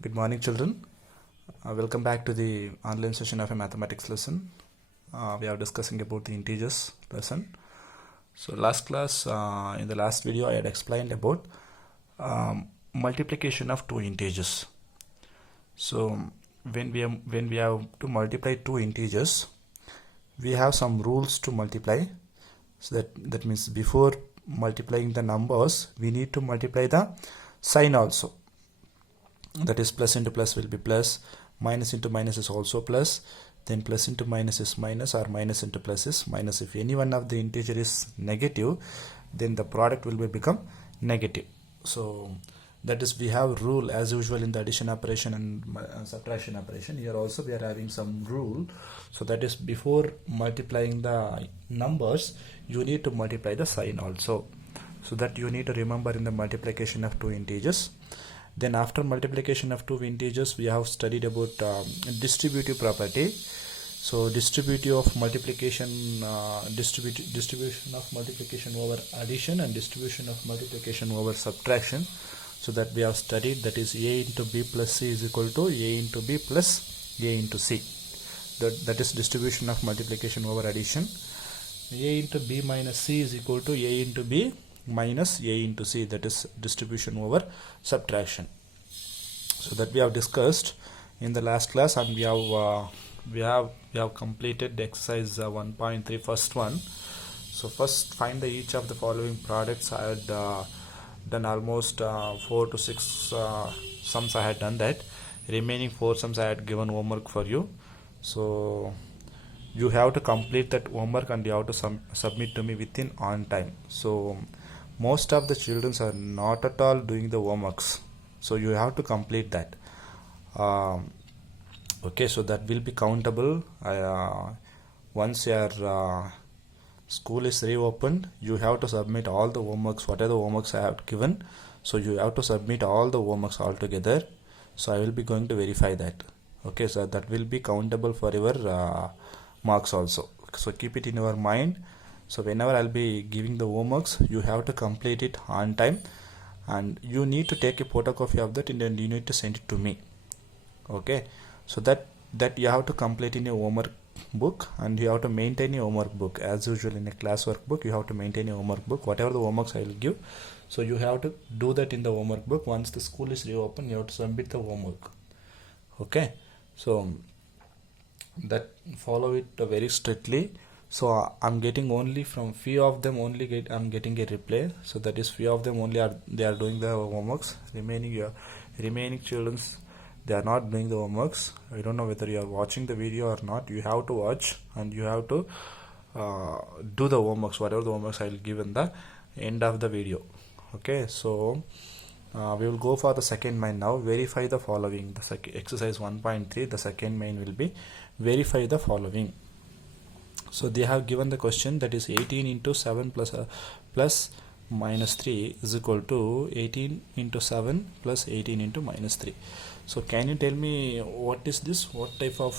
Good morning, children. Welcome back to the online session of a mathematics lesson. We are discussing about the integers lesson. So last class, in the last video, I had explained about multiplication of two integers. So when we have to multiply two integers, we have some rules to multiply. So that means before multiplying the numbers, we need to multiply the sign also. That is, plus into plus will be plus, minus into minus is also plus, then plus into minus is minus, or minus into plus is minus. If any one of the integer is negative, then the product will become negative. So that is, we have rule as usual in the addition operation and subtraction operation. Here also we are having some rule. So that is, before multiplying the numbers, you need to multiply the sign also. So that you need to remember in the multiplication of two integers. Then after multiplication of two integers, we have studied about distributive property. So distributive of multiplication, distribution of multiplication over addition and distribution of multiplication over subtraction. So that we have studied, that is a into b plus c is equal to a into b plus a into c. That is distribution of multiplication over addition. A into b minus c is equal to a into b minus a into c, that is distribution over subtraction. So that we have discussed in the last class, and we have completed the exercise 1.3 first one. So first, find each of the following products. I had done almost 4 to 6 sums. I had done that. Remaining 4 sums I had given homework for you. So you have to complete that homework and you have to submit to me within on time. So most of the children are not at all doing the homeworks, so you have to complete that. Okay, so that will be countable. Once your school is reopened, you have to submit all the homeworks, whatever the homeworks I have given. So you have to submit all the homeworks all together. So I will be going to verify that. Okay, so that will be countable for your marks also. So keep it in your mind. So whenever I'll be giving the homeworks, you have to complete it on time, and you need to take a photocopy of that and then you need to send it to me. Okay, so that you have to complete in your homework book, and you have to maintain your homework book as usual. In a classwork book, you have to maintain your homework book, whatever the homeworks I will give. So you have to do that in the homework book. Once the school is reopened, you have to submit the homework. Okay, so that follow it very strictly. So I'm getting only from few of them only I'm getting a reply. So that is, few of them only are doing the homeworks. Remaining children, they are not doing the homeworks. I don't know whether you are watching the video or not. You have to watch and you have to do the homeworks, whatever the homeworks I will give in the end of the video. Okay, so we will go for the second main now. Verify the following. The exercise 1.3, the second main will be verify the following. So they have given the question, that is 18 into 7 plus minus 3 is equal to 18 into 7 plus 18 into minus 3. So can you tell me what is this? What type of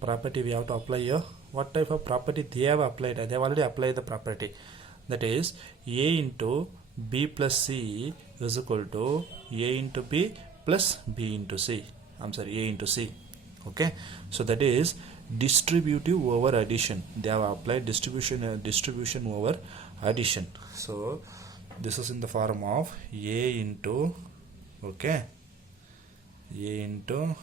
property we have to apply here? What type of property they have applied? They have already applied the property. That is, a into b plus c is equal to a into b plus b into c. I'm sorry, a into c. Okay, so that is distributive over addition. They have applied distribution over addition. So this is in the form of a into, okay, a into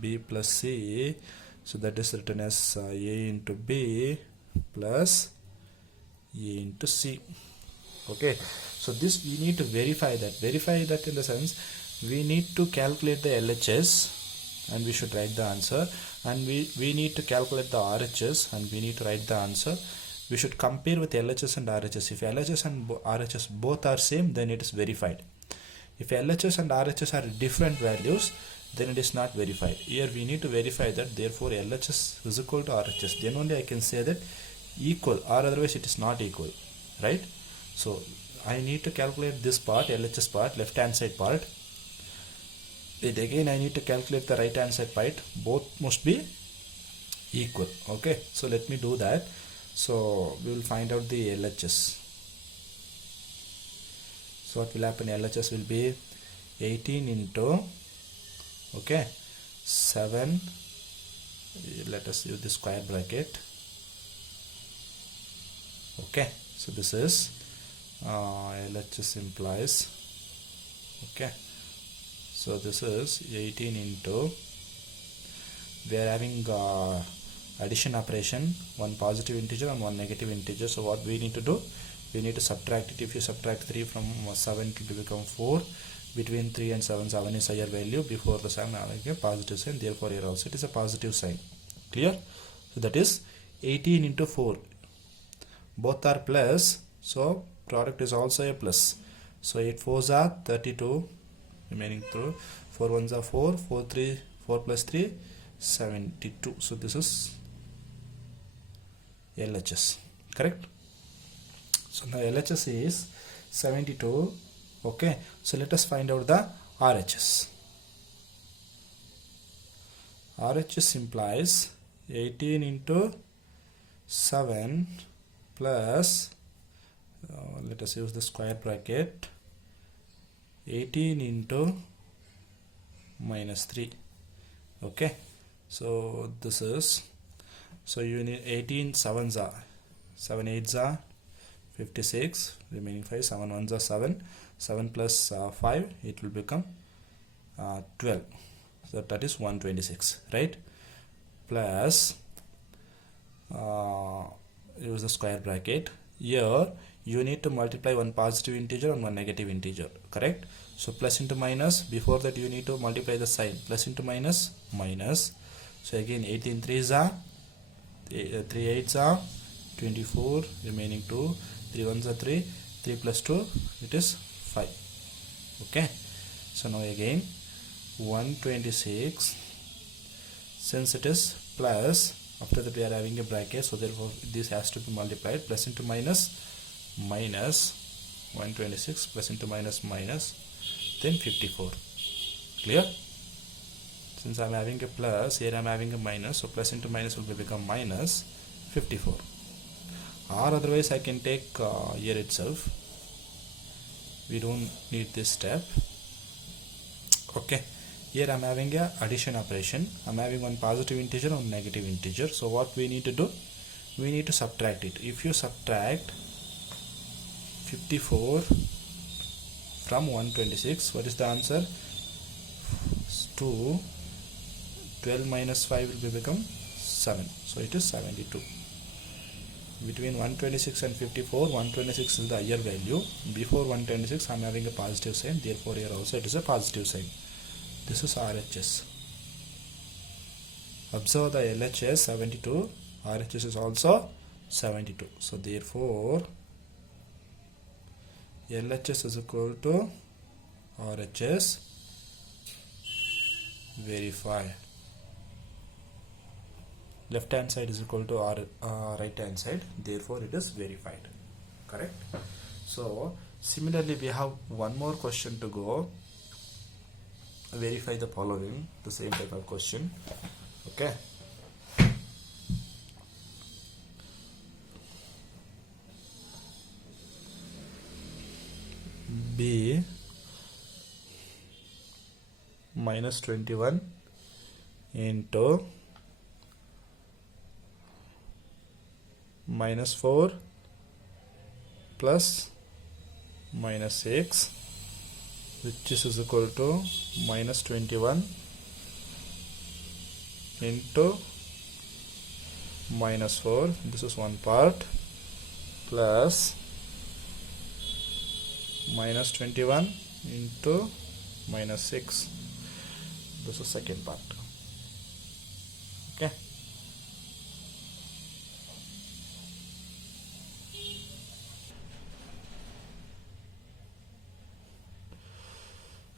b plus c. So that is written as a into b plus a into c. Okay, so this we need to verify that in the sense, we need to calculate the LHS and we should write the answer, and we need to calculate the RHS and we need to write the answer. We should compare with LHS and RHS. If LHS and RHS both are same, then it is verified. If LHS and RHS are different values, then it is not verified. Here we need to verify that, therefore LHS is equal to RHS. Then only I can say that equal, or otherwise it is not equal, right? So I need to calculate this part, LHS part, left hand side part. It again I need to calculate the right hand side part. Both must be equal. Okay, so let me do that. So we will find out the LHS. So what will happen? LHS will be 18 into Okay, 7, let us use the square bracket. Okay, so this is LHS implies, okay, so this is 18 into, we are having addition operation, one positive integer and one negative integer. So what we need to do, we need to subtract it. If you subtract 3 from 7, it will become 4. Between 3 and 7, 7 is higher value. Before the sign, having a positive sign, therefore here also it is a positive sign. Clear? So that is 18 into 4. Both are plus, so product is also a plus. So 8 4s are 32, remaining through 4 1s are 4, 4 plus 3 72. So this is LHS, correct? So the LHS is 72. Okay, so let us find out the RHS. RHS implies 18 into 7 plus, let us use the square bracket, 18 into minus 3. Okay, so this is, so you need 18 7s are 7 8s are 56, remaining 5, 7 1s are 7, 7 plus 5, it will become 12, so that is 126, right? Plus use the square bracket. Here you need to multiply one positive integer and one negative integer, correct? So plus into minus, before that you need to multiply the sign, plus into minus, minus. So again 18 3s are 3 8s are 24, remaining 2, 3 1s are 3, 3 plus 2, it is 5. Okay, so now again 126, since it is plus, after that we are having a bracket, so therefore this has to be multiplied, plus into minus, minus 126, plus into minus, minus, then 54. Clear? Since I am having a plus, here I am having a minus, so plus into minus will become minus 54. Or otherwise I can take here itself, we don't need this step. Okay, here I am having a addition operation, I am having one positive integer and one negative integer. So what we need to do, we need to subtract it. If you subtract 54 from 126, what is the answer? 2, 12 minus 5 will become 7, so it is 72. Between 126 and 54, 126 is the higher value. Before 126 I am having a positive sign, therefore here also it is a positive sign. This is RHS. Observe the LHS 72, RHS is also 72. So therefore LHS is equal to RHS verify. Left hand side is equal to right hand side, therefore it is verified, correct? So similarly we have one more question to go. Verify the following, the same type of question. Okay, B minus 21 into minus 4 plus minus 6, which is equal to minus 21 into minus 4, this is one part, plus minus 21 into minus 6, this is second part. Okay,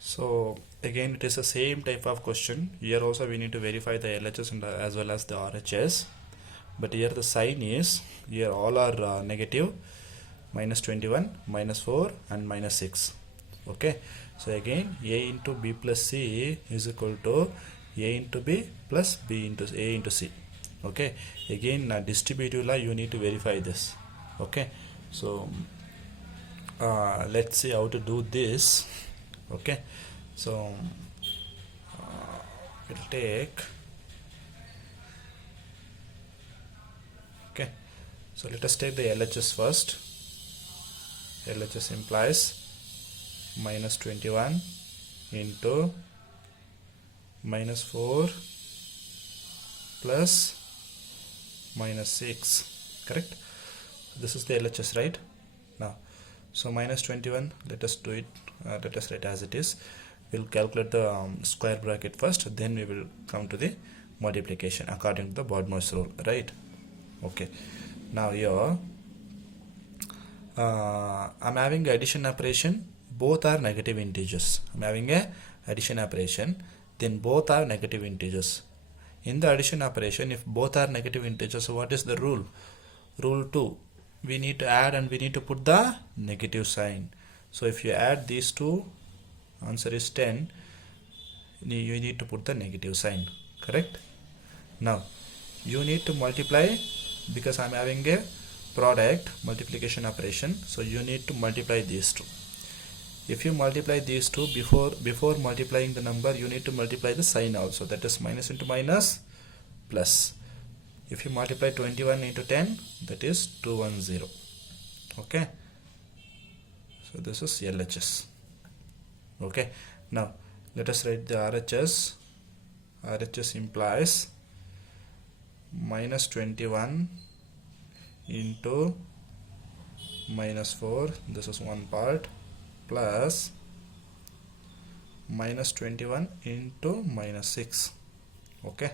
so again it is the same type of question. Here also we need to verify the LHS and as well as the RHS, but here the sign is, here all are negative, minus 21, minus 4 and minus 6. Okay, so again A into B plus C is equal to A into B plus B into A into C. Okay, again distributive law, you need to verify this. Okay, so let's see how to do this. Okay, so we'll take, okay, so let us take the LHS first. LHS implies minus 21 into minus 4 plus minus 6, correct? This is the LHS, right? Now, so minus 21, let us do it, let us write as it is. We'll calculate the square bracket first, then we will come to the multiplication according to the Bodmer's rule, right? Okay, now here I'm having addition operation, both are negative integers. I'm having a addition operation, then both are negative integers. In the addition operation, if both are negative integers, so what is the rule? Rule 2, we need to add and we need to put the negative sign. So if you add these two, answer is 10, you need to put the negative sign, correct? Now you need to multiply, because I'm having a product multiplication operation, so you need to multiply these two. If you multiply these two, before multiplying the number, you need to multiply the sign also, that is minus into minus plus. If you multiply 21 into 10, that is 210. Okay, so this is LHS. Okay, now let us write the RHS. RHS implies minus 21 into minus 4, this is one part, plus minus 21 into minus 6. Okay,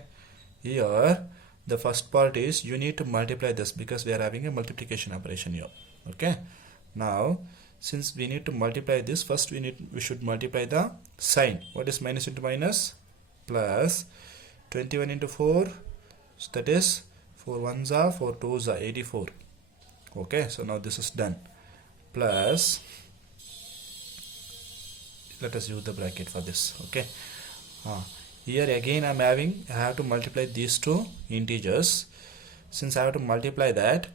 here the first part is you need to multiply this, because we are having a multiplication operation here. Okay, now since we need to multiply this, first we should multiply the sign. What is minus into minus? Plus 21 into 4, so that is 4 1s are 4 2s are 84. Okay, so now this is done. Plus, let us use the bracket for this. Okay, here again I have to multiply these two integers. Since I have to multiply that,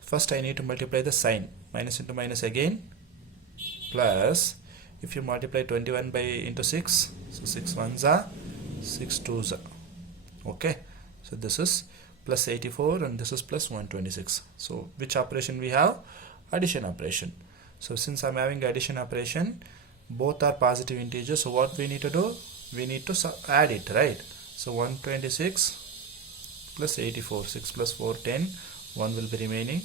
first I need to multiply the sign. Minus into minus again, plus if you multiply 21 by into 6, so 6 1s are 6 2s are. Okay, so this is plus 84 and this is plus 126. So which operation we have? Addition operation. So since I'm having addition operation, both are positive integers, so what we need to do? We need to add it, right? So 126 plus 84, 6 plus 4 10, 1 will be remaining,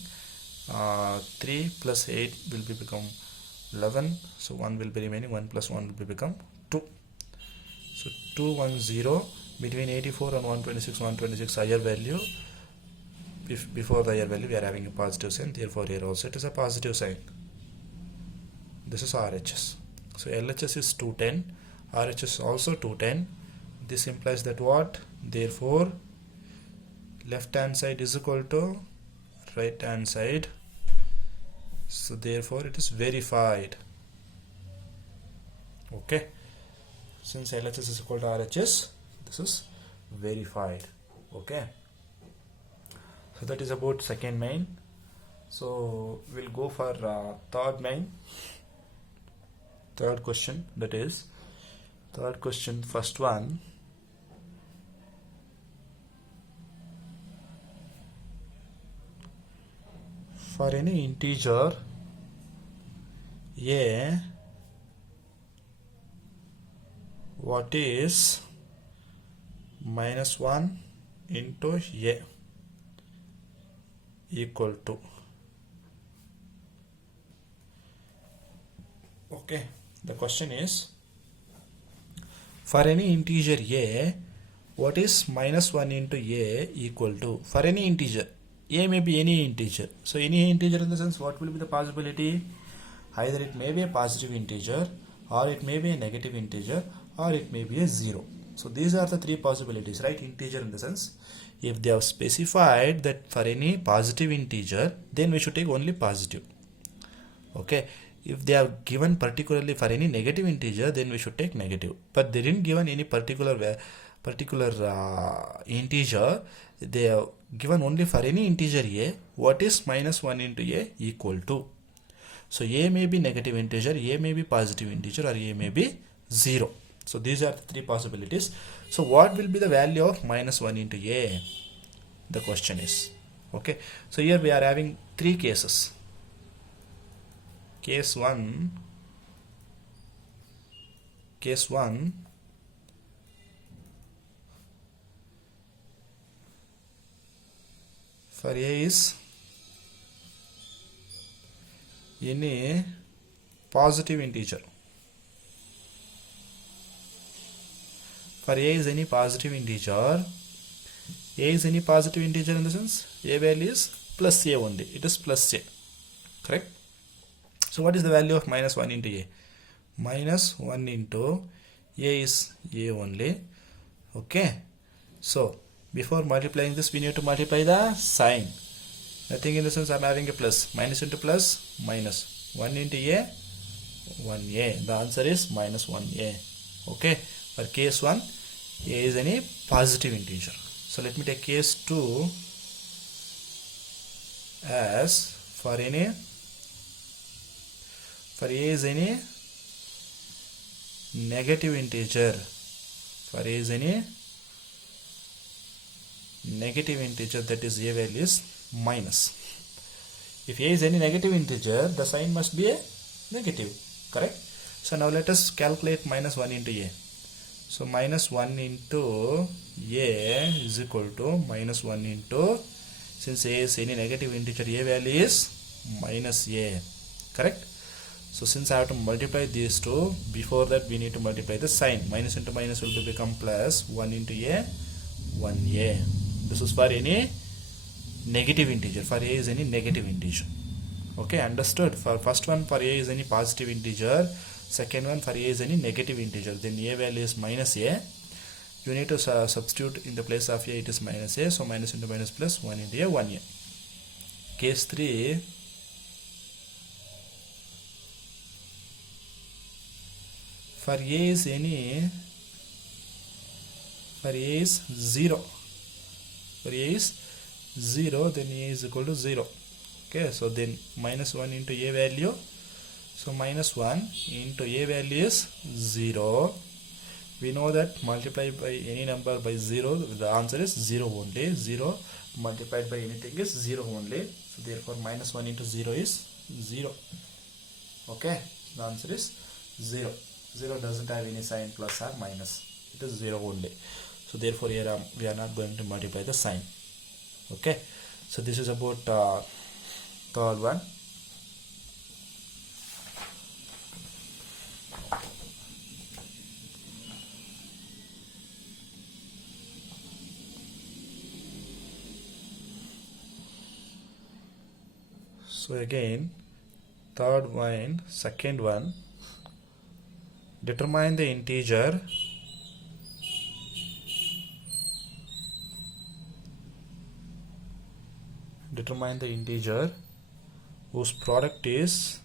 3 plus 8 will be become 11, so 1 will be remaining, 1 plus 1 will be become 2. So 210, between 84 and 126 higher value, if before the higher value we are having a positive sign, therefore here also it is a positive sign. This is RHS. So LHS is 210, RHS is also 210. This implies that what? Therefore left hand side is equal to right hand side, so therefore it is verified. Okay, since LHS is equal to RHS, this is verified. Okay, so that is about second main. So we'll go for third main. Third question, that is third question, first one. For any integer a, what is minus 1 into a equal to? Okay, the question is, for any integer a, what is minus 1 into a equal to? For any integer, a may be any integer. So any integer in the sense, what will be the possibility? Either it may be a positive integer, or it may be a negative integer, or it may be a 0. So these are the three possibilities, right? Integer in the sense, if they have specified that for any positive integer, then we should take only positive. Okay, if they have given particularly for any negative integer, then we should take negative. But they didn't given any particular integer. They have given only for any integer a, what is minus 1 into a equal to? So a may be negative integer, a may be positive integer, or a may be 0. So these are the three possibilities. So what will be the value of minus 1 into a? The question is. Okay. So here we are having three cases. Case 1. For a is any positive integer. For a is any positive integer. A is any positive integer in the sense a value is plus a only. It is plus a. Correct? So what is the value of minus 1 into a? Minus 1 into a is a only. Okay. So before multiplying this, we need to multiply the sign. Nothing in the sense I am having a plus. Minus into plus, minus. 1 into a, 1a. The answer is minus 1a. Okay. For case 1, a is any positive integer. So let me take case 2 as for a is any negative integer. For a is any negative integer, that is a value is minus. If a is any negative integer, the sign must be a negative. Correct? So now let us calculate minus 1 into a. So minus 1 into a is equal to minus 1 into, since a is any negative integer, a value is minus a. Correct? So since I have to multiply these two, before that we need to multiply the sign. Minus into minus will become plus. 1 into a, 1a. This is for any negative integer. For a is any negative integer. Okay, understood? For first one, for a is any positive integer. Second one, for a is any negative integer. Then a value is minus a. You need to substitute in the place of a, it is minus a. So minus into minus plus, 1 into a, 1a. Case 3. For a is any, for a is 0. For a is 0, then a is equal to 0. Okay, so then minus 1 into a value. So minus 1 into a value is 0. We know that multiplied by any number by 0, the answer is 0 only. 0 multiplied by anything is 0 only. So therefore minus 1 into 0 is 0. Okay, the answer is 0. 0 doesn't have any sign plus or minus. It is 0 only. So therefore here we are not going to multiply the sign. Okay. So this is about third one. So again, third one, second one. Determine the integer whose product is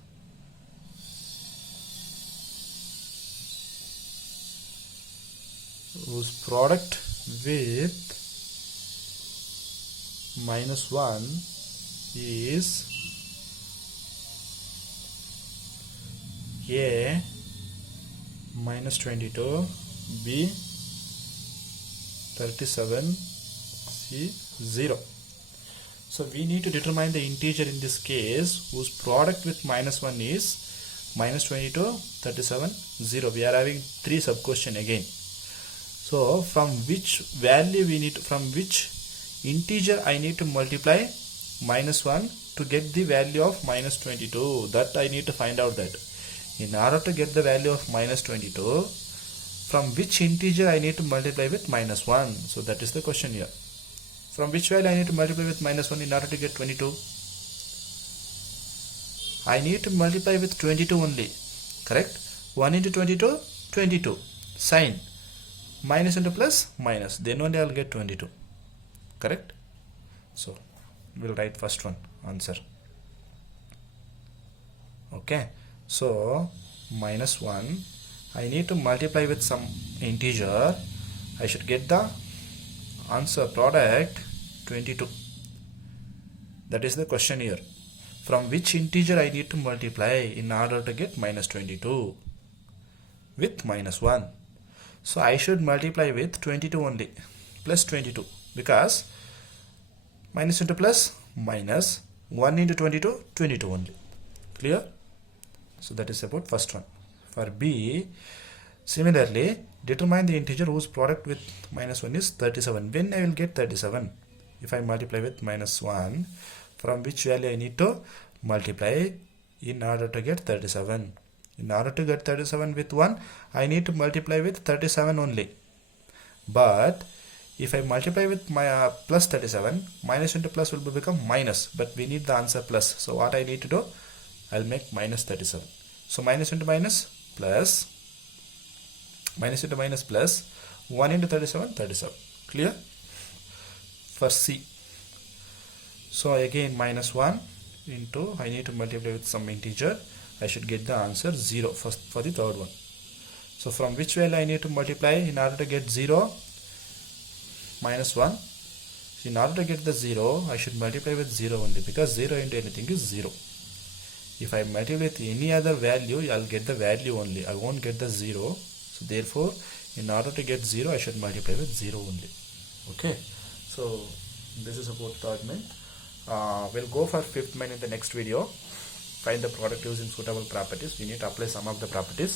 with minus 1 is a minus 22, b 37, c 0. So we need to determine the integer in this case whose product with minus 1 is minus 22, 37, 0. We are having 3 sub question again. So from which value we need to, from which integer I need to multiply minus 1 to get the value of minus 22. That I need to find out that. In order to get the value of minus 22, from which integer I need to multiply with minus 1. So that is the question here. From which value I need to multiply with minus 1 in order to get 22? I need to multiply with 22 only. Correct? 1 into 22, 22. Sign. Minus into plus, minus. Then only I will get 22. Correct? So, we will write first one, answer. Okay. So, minus 1. I need to multiply with some integer. I should get the answer product 22. That is the question here. From which integer I need to multiply in order to get minus 22 with minus 1. So I should multiply with 22 only, plus 22, because minus into plus minus 1 into 22, 22 only. Clear? So that is about first one. For B, similarly, determine the integer whose product with minus 1 is 37. When I will get 37? If I multiply with minus 1, from which value I need to multiply in order to get 37? In order to get 37 with 1, I need to multiply with 37 only. But if I multiply with my plus 37, minus into plus will become minus, but we need the answer plus. So what I need to do? I'll make minus 37. So minus into minus plus, minus into minus plus, 1 into 37, 37. Clear? For C. So again minus 1 into, I need to multiply with some integer. I should get the answer 0 first for the third one. So from which value I need to multiply in order to get 0? Minus 1. So in order to get the 0, I should multiply with 0 only, because 0 into anything is 0. If I multiply with any other value, I'll get the value only. I won't get the 0. So therefore, in order to get 0, I should multiply with 0 only. Okay. So this is about third main. We'll go for fifth main in the next video. Find the product using suitable properties. We need to apply some of the properties.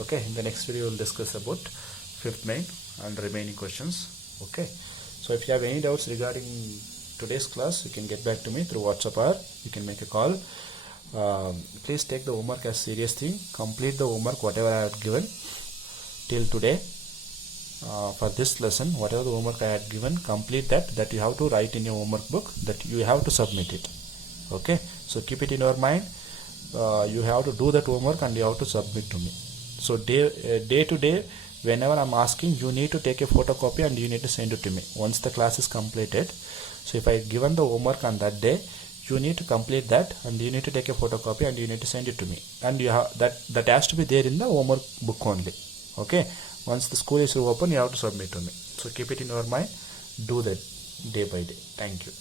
Okay. In the next video, we'll discuss about fifth main and remaining questions. Okay. So if you have any doubts regarding today's class, you can get back to me through WhatsApp or you can make a call. Please take the homework as serious thing. Complete the homework whatever I have given till today. For this lesson, whatever the homework I had given, complete that you have to write in your homework book, that you have to submit it. Okay, so keep it in your mind. You have to do that homework and you have to submit to me. So day to day, whenever I'm asking, you need to take a photocopy and you need to send it to me once the class is completed. So if I given the homework on that day, you need to complete that and you need to take a photocopy and you need to send it to me, and you have that has to be there in the homework book only. Okay, once the school is open, you have to submit to me. So keep it in your mind. Do that day by day. Thank you.